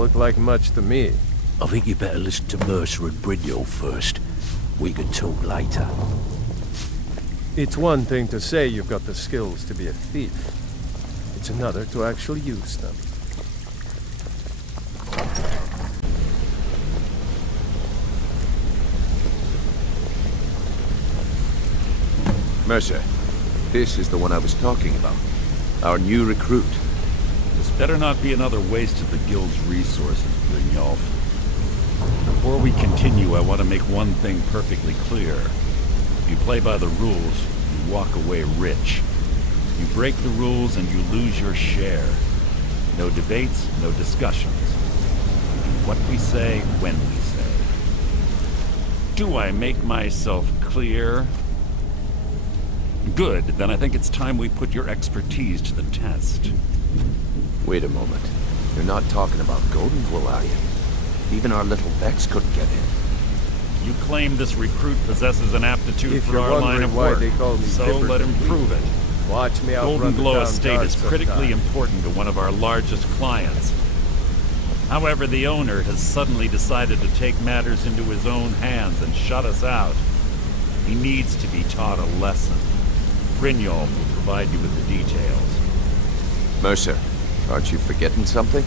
look like much to me. I think you better listen to Mercer and Brigno first. We can talk later. It's one thing to say you've got the skills to be a thief. It's another to actually use them. Mercer, this is the one I was talking about. Our new recruit. This better not be another waste of the Guild's resources, Brynjolf. Before we continue, I want to make one thing perfectly clear. If you play by the rules, you walk away rich. You break the rules and you lose your share. No debates, no discussions. We do what we say, when we say. Do I make myself clear? Good, then I think it's time we put your expertise to the test. Wait a moment. You're not talking about Golden Glow, are you? Even our little Vex couldn't get in. You claim this recruit possesses an aptitude If for you're our line wondering of why work, they call me so Dipper let him the prove it. Watch me Golden outrun the Glow town Estate guard is critically sometime. important to one of our largest clients. However, the owner has suddenly decided to take matters into his own hands and shut us out. He needs to be taught a lesson. Brynjolf will provide you with the details. Mercer, aren't you forgetting something?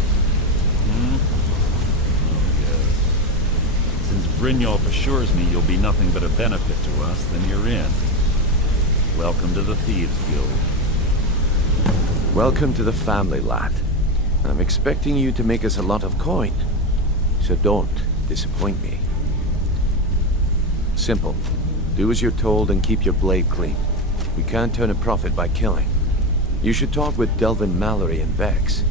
Oh, yes. Since Brynjolf assures me you'll be nothing but a benefit to us, then you're in. Welcome to the Thieves Guild. Welcome to the family, lad. I'm expecting you to make us a lot of coin. So don't disappoint me. Simple. Do as you're told and keep your blade clean. We can't turn a profit by killing. You should talk with Delvin Mallory and Vex.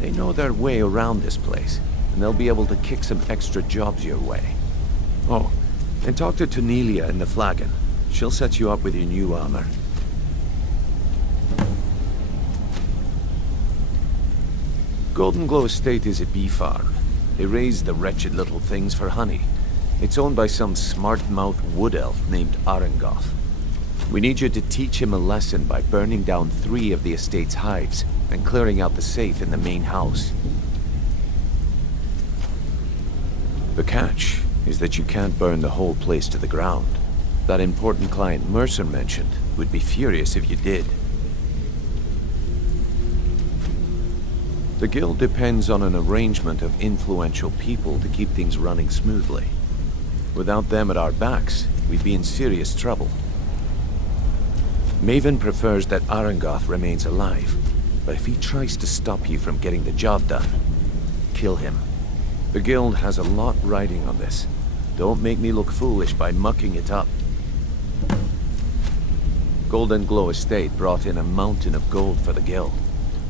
They know their way around this place, and they'll be able to kick some extra jobs your way. Oh, and talk to Tonelia in the Flagon. She'll set you up with your new armor. Golden Glow Estate is a bee farm. They raise the wretched little things for honey. It's owned by some smart-mouthed wood elf named Arengoth. We need you to teach him a lesson by burning down 3 of the estate's hives and clearing out the safe in the main house. The catch is that you can't burn the whole place to the ground. That important client Mercer mentioned would be furious if you did. The guild depends on an arrangement of influential people to keep things running smoothly. Without them at our backs, we'd be in serious trouble. Maven prefers that Arengoth remains alive, but if he tries to stop you from getting the job done, kill him. The guild has a lot riding on this. Don't make me look foolish by mucking it up. Golden Glow Estate brought in a mountain of gold for the guild.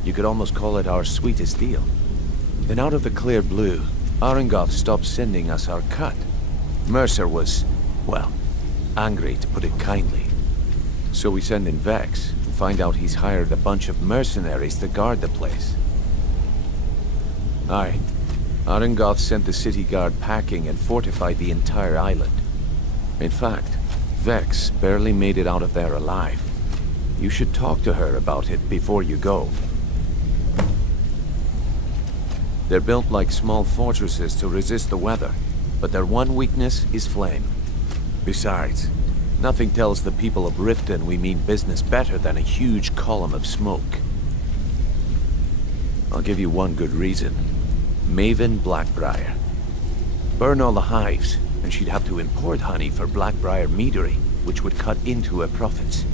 You could almost call it our sweetest deal. Then out of the clear blue, Arengoth stopped sending us our cut. Mercer was, well, angry to put it kindly. So we send in Vex and find out he's hired a bunch of mercenaries to guard the place. Aye. Arengoth sent the city guard packing and fortified the entire island. In fact, Vex barely made it out of there alive. You should talk to her about it before you go. They're built like small fortresses to resist the weather, but their one weakness is flame. Besides, nothing tells the people of Riften we mean business better than a huge column of smoke. I'll give you one good reason. Maven Blackbriar. Burn all the hives, and she'd have to import honey for Blackbriar meadery, which would cut into her profits.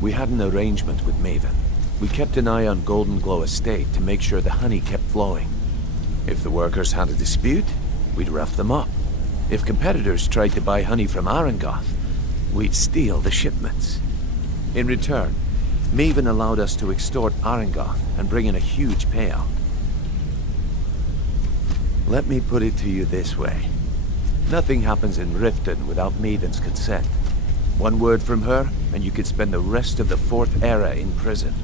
We had an arrangement with Maven. We kept an eye on Golden Glow Estate to make sure the honey kept flowing. If the workers had a dispute, we'd rough them up. If competitors tried to buy honey from Arengoth, we'd steal the shipments. In return, Maven allowed us to extort Arengoth and bring in a huge payout. Let me put it to you this way. Nothing happens in Riften without Maven's consent. One word from her, and you could spend the rest of the 4th era in prison.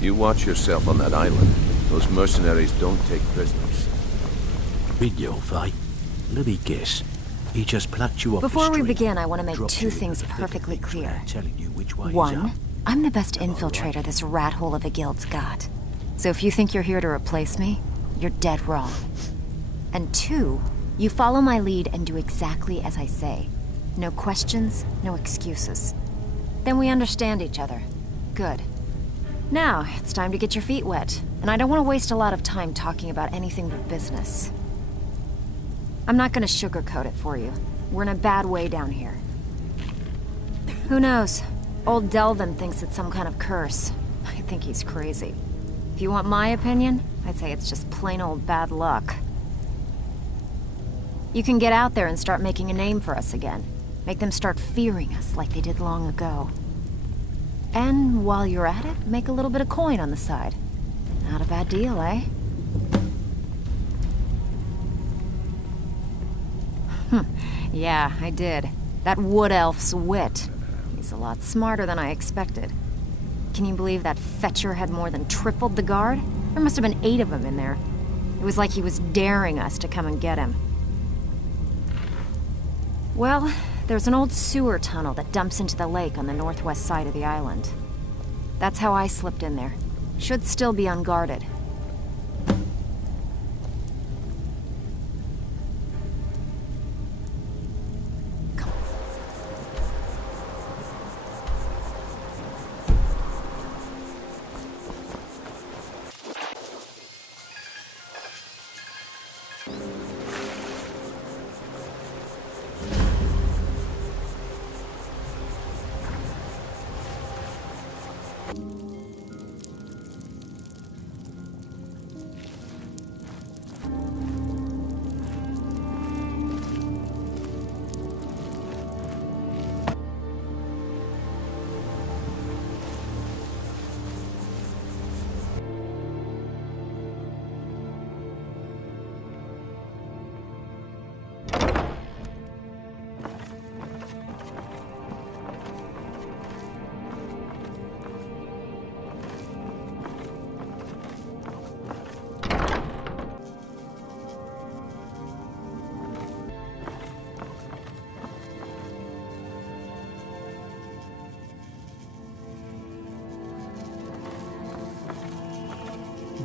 You watch yourself on that island. Those mercenaries don't take prisoners. Brynjolf, eh? Let me guess. He just plucked you off Before the we street, begin, I want to make dropped 2 you things into the thick of perfectly things clear. without telling you which way is 1, up. I'm the best Am I infiltrator right? this rat hole of a guild's got. So if you think you're here to replace me, you're dead wrong. And 2, you follow my lead and do exactly as I say. No questions, no excuses. Then we understand each other. Good. Now, it's time to get your feet wet, and I don't want to waste a lot of time talking about anything but business. I'm not gonna sugarcoat it for you. We're in a bad way down here. Who knows? Old Delvin thinks it's some kind of curse. I think he's crazy. If you want my opinion, I'd say it's just plain old bad luck. You can get out there and start making a name for us again. Make them start fearing us like they did long ago. And while you're at it, make a little bit of coin on the side. Not a bad deal, eh? Yeah, I did. That wood elf's wit. He's a lot smarter than I expected. Can you believe that fetcher had more than tripled the guard? There must have been 8 of them in there. It was like he was daring us to come and get him. Well, there's an old sewer tunnel that dumps into the lake on the northwest side of the island. That's how I slipped in there. Should still be unguarded.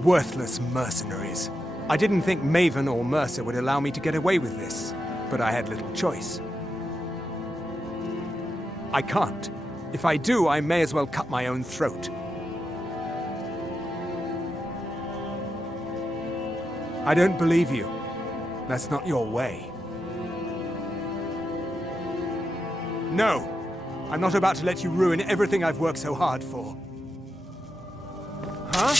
Worthless mercenaries. I didn't think Maven or Mercer would allow me to get away with this, but I had little choice. I can't. If I do, I may as well cut my own throat. I don't believe you. That's not your way. No! I'm not about to let you ruin everything I've worked so hard for. Huh?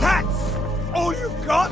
That's all you've got?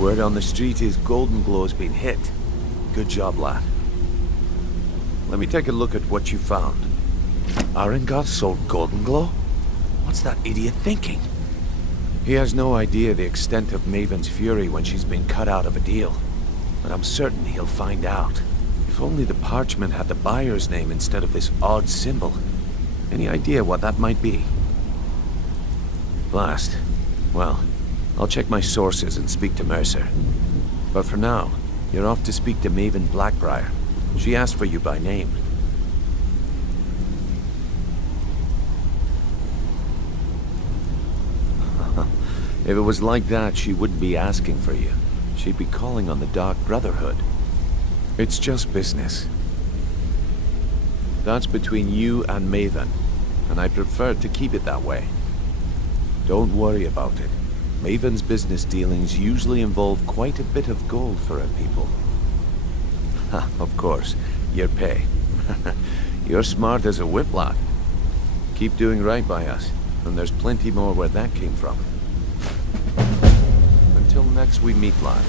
Word on the street is Golden Glow's been hit. Good job, lad. Let me take a look at what you found. Arengoth sold Golden Glow? What's that idiot thinking? He has no idea the extent of Maven's fury when she's been cut out of a deal. But I'm certain he'll find out. If only the parchment had the buyer's name instead of this odd symbol. Any idea what that might be? Blast. Well, I'll check my sources and speak to Mercer. But for now, you're off to speak to Maven Blackbriar. She asked for you by name. If it was like that, she wouldn't be asking for you. She'd be calling on the Dark Brotherhood. It's just business. That's between you and Maven, and I prefer to keep it that way. Don't worry about it. Maven's business dealings usually involve quite a bit of gold for her people. Ha, of course, your pay. You're smart as a whip, lad. Keep doing right by us, and there's plenty more where that came from. Until next we meet, lad.